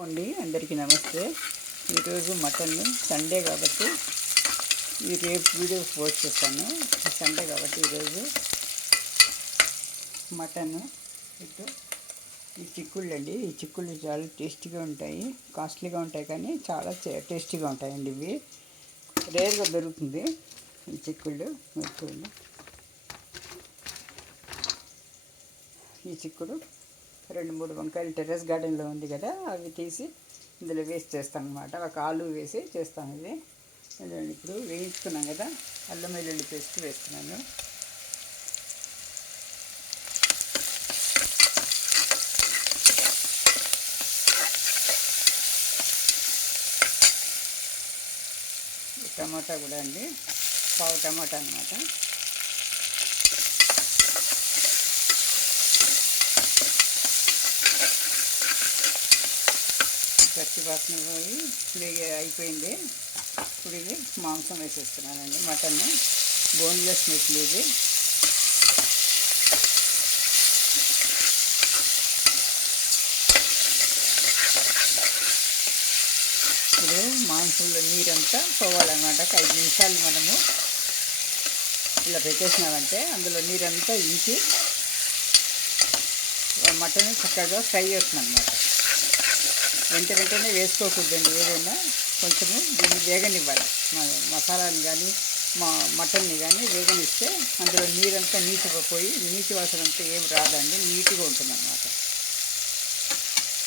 అండి అందరికీ నమస్తే. ఈరోజు మటన్ సండే కాబట్టి రేపు వీడియో పోస్ట్ చేస్తాను. సండే కాబట్టి ఈరోజు మటన్ ఇటు ఈ చిక్కుళ్ళు అండి. ఈ చిక్కుళ్ళు చాలా టేస్టీగా ఉంటాయి, కాస్ట్లీగా ఉంటాయి, కానీ చాలా టేస్టీగా ఉంటాయండి. ఇవి రేర్గా దొరుకుతుంది ఈ చిక్కుళ్ళు. ఈ చిక్కుడు 2-3 వంకాయలు టెర్రస్ గార్డెన్లో ఉంది కదా, అవి తీసి ఇందులో వేసి చేస్తాను అనమాట. ఒక ఆలు వేసి చేస్తాను. ఇది ఇప్పుడు వేయించుకున్నాం కదా, అల్లం వెల్లుల్లి పేస్ట్ వేస్తున్నాను. టమాటా కూడా అండి, పావు టమాటా అన్నమాట. పచ్చివాసన పోయి అయిపోయింది. ఇప్పుడు ఇది మాంసం వేసేస్తున్నానండి. మటన్ బోన్లెస్ మెట్లు ఇది. ఇప్పుడు మాంసంలో నీరంతా పోవాలన్నమాట. 5 నిమిషాలు మనము ఇలా పెట్టేసినామంటే అందులో నీరంతా ఇంకి మటన్ చక్కగా ఫ్రై చేస్తున్నాం అన్నమాట. వెంటనే వేసుకోకూడదండి. ఏదైనా కొంచెము దీన్ని వేగనివ్వాలి. మసాలాని కానీ మటన్ని కానీ వేగనిస్తే అందులో నీరంతా నీట్గా పోయి నీటి వాసన అంతా ఏం రాదండి, నీట్గా ఉంటుందన్నమాట.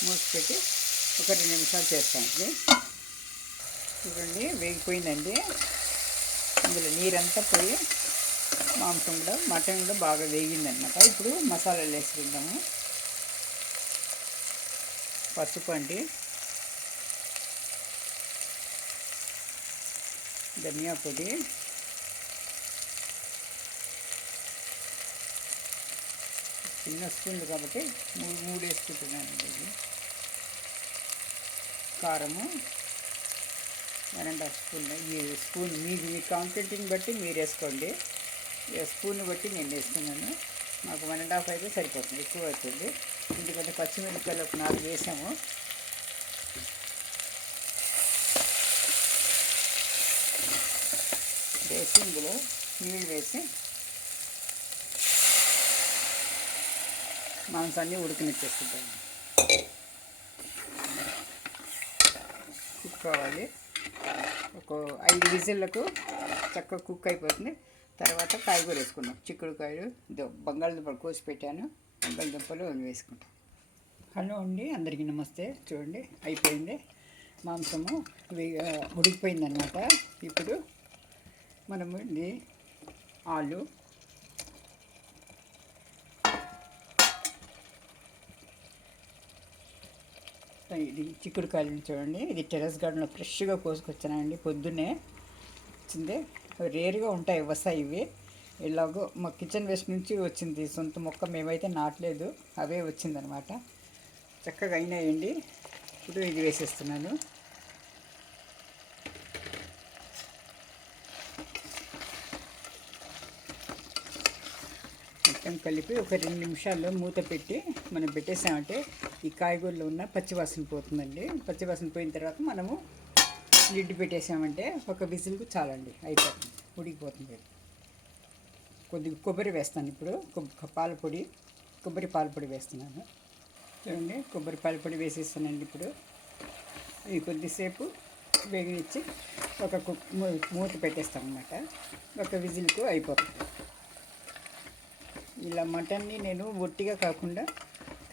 మూసి పెట్టి ఒక 2 నిమిషాలు చేస్తామండి. చూడండి వేగిపోయిందండి. అందులో నీరంతా పోయి మాంసం కూడా మటన్ కూడా బాగా వేగిందన్నమాట. ఇప్పుడు మసాలాలు వేసుకుందాము. పసుపు అండి, ధనియా పొడి, చిన్న స్పూన్లు కాబట్టి 3 వేసుకుంటున్నానండి. ఇది కారము 1.5 స్పూన్. ఈ స్పూన్ మీ క్వాంటిటీని బట్టి మీరు వేసుకోండి. స్పూన్ బట్టి నేను వేస్తున్నాను. మాకు 1.5 అయితే సరిపోతుంది, ఎక్కువ అవుతుంది. ఎందుకంటే పచ్చిమిరపకాయలు ఒక 4 వేసాము. వేసి ఇందులో నీళ్ళు వేసి మాంసాన్ని ఉడికినిచ్చేసుకుంటాము. కుక్ కావాలి. ఒక 5 విజిల్లకు చక్కగా కుక్ అయిపోతుంది. తర్వాత కాయగూర వేసుకున్నాం. చిక్కుడుకాయలు, బంగాళదుంపలు కోసి పెట్టాను, బంగాళదుంపలు వేసుకుంటాం. హలో అండి అందరికీ నమస్తే. చూడండి అయిపోయింది, మాంసము ఉడికిపోయిందనమాట. ఇప్పుడు మనము ఇది ఆలు, ఇది చిక్కుడుకాయలు చూడండి. ఇది టెర్రస్ గార్డెన్లో ఫ్రెష్గా కోసుకొచ్చానండి, పొద్దున్నే వచ్చింది. రేరుగా వస్తాయి ఇవి. ఇలాగో మా కిచెన్ వేస్ట్ నుంచి వచ్చింది, సొంత మొక్క మేమైతే నాటలేదు, అవే వచ్చిందనమాట. చక్కగా అయినాయండి. ఇప్పుడు ఇది వేసేస్తున్నాను. మొత్తం కలిపి ఒక 2 నిమిషాల్లో మూత పెట్టి మనం పెట్టేసామంటే ఈ కాయగూరలో ఉన్న పచ్చివాసన పోతుందండి. పచ్చివాసన పోయిన తర్వాత మనము లిడ్ పెట్టేసామంటే ఒక విజిల్కు చాలండి, అయిపోతుంది, ఉడికిపోతుంది. కొద్దిగా కొబ్బరి వేస్తాను ఇప్పుడు. కొబ్బరి పాల పొడి వేస్తున్నాను. చూడండి కొబ్బరి పాల పొడి వేసేస్తానండి. ఇప్పుడు ఇది కొద్దిసేపు వేగనిచ్చి ఒక మూత పెట్టేస్తాను అన్నమాట. ఒక విజిల్కు అయిపోతుంది. ఇలా మటన్ని నేను ఒట్టిగా కాకుండా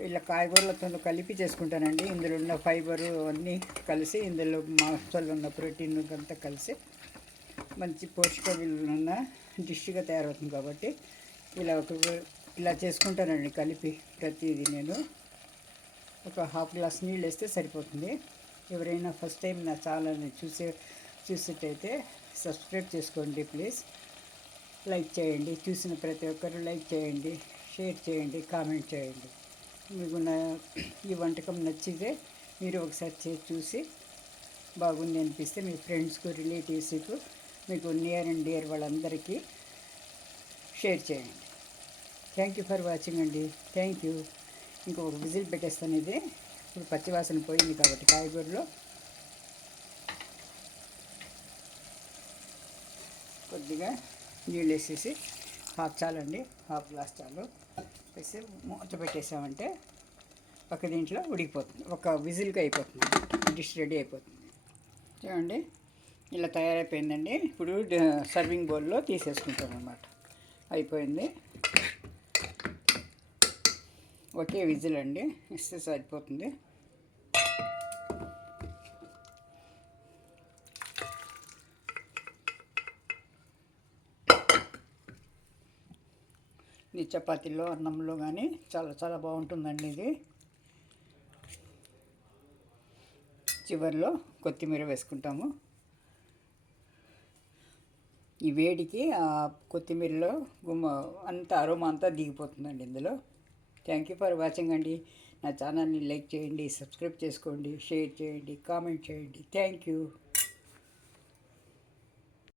ఇలా కాయగూరలతో కలిపి చేసుకుంటానండి. ఇందులో ఉన్న ఫైబరు అన్నీ కలిసి, ఇందులో మాంసాలు ఉన్న ప్రోటీన్ అంతా కలిసి మంచి పోషక విలువలు ఉన్న డిష్గా తయారవుతుంది. కాబట్టి ఇలా చేసుకుంటానండి కలిపి. ప్రతిదీ నేను ఒక 1/2 గ్లాస్ నీళ్ళు వేస్తే సరిపోతుంది. ఎవరైనా ఫస్ట్ టైం నా ఛానల్ని చూసేటైతే సబ్స్క్రైబ్ చేసుకోండి ప్లీజ్. లైక్ చేయండి. చూసిన ప్రతి ఒక్కరు లైక్ చేయండి, షేర్ చేయండి, కామెంట్ చేయండి. మీకు ఈ వంటకం నచ్చితే మీరు ఒకసారి చూసి బాగుంది అనిపిస్తే మీ ఫ్రెండ్స్కు, రిలేటివ్స్కు, మీకు నియర్ అండ్ డియర్ వాళ్ళందరికీ షేర్ చేయండి. థ్యాంక్ యూ ఫర్ వాచింగ్ అండి. Thank you. ఇంకొక విజిల్ పెట్టేస్తాను. ఇది ఇప్పుడు పచ్చివాసన పోయింది కాబట్టి కాయగూరలో కొద్దిగా నీళ్ళు వేసేసి చాలండి, హాఫ్ గ్లాస్ చాలు వేసి మూత పెట్టేసామంటే ఒక దీంట్లో ఉడికిపోతుంది, ఒక విజిల్కి అయిపోతుంది, డిష్ రెడీ అయిపోతుంది. చూడండి ఇలా తయారైపోయిందండి. ఇప్పుడు సర్వింగ్ బౌల్లో తీసేసుకుంటాం అన్నమాట. అయిపోయింది, ఒకే విజిల్ అండి, ఇస్తే సరిపోతుంది. ఇది చపాతీలో అన్నంలో కానీ చాలా చాలా బాగుంటుందండి. ఇది చివరిలో కొత్తిమీర వేసుకుంటాము. ఈ వేడికి ఆ కొత్తిమీరలో అంత అరోమా అంతా దిగిపోతుందండి ఇందులో. థ్యాంక్ యూ ఫర్ వాచింగ్ అండి. నా ఛానల్ని లైక్ చేయండి, సబ్స్క్రైబ్ చేసుకోండి, షేర్ చేయండి, కామెంట్ చేయండి. Thank you.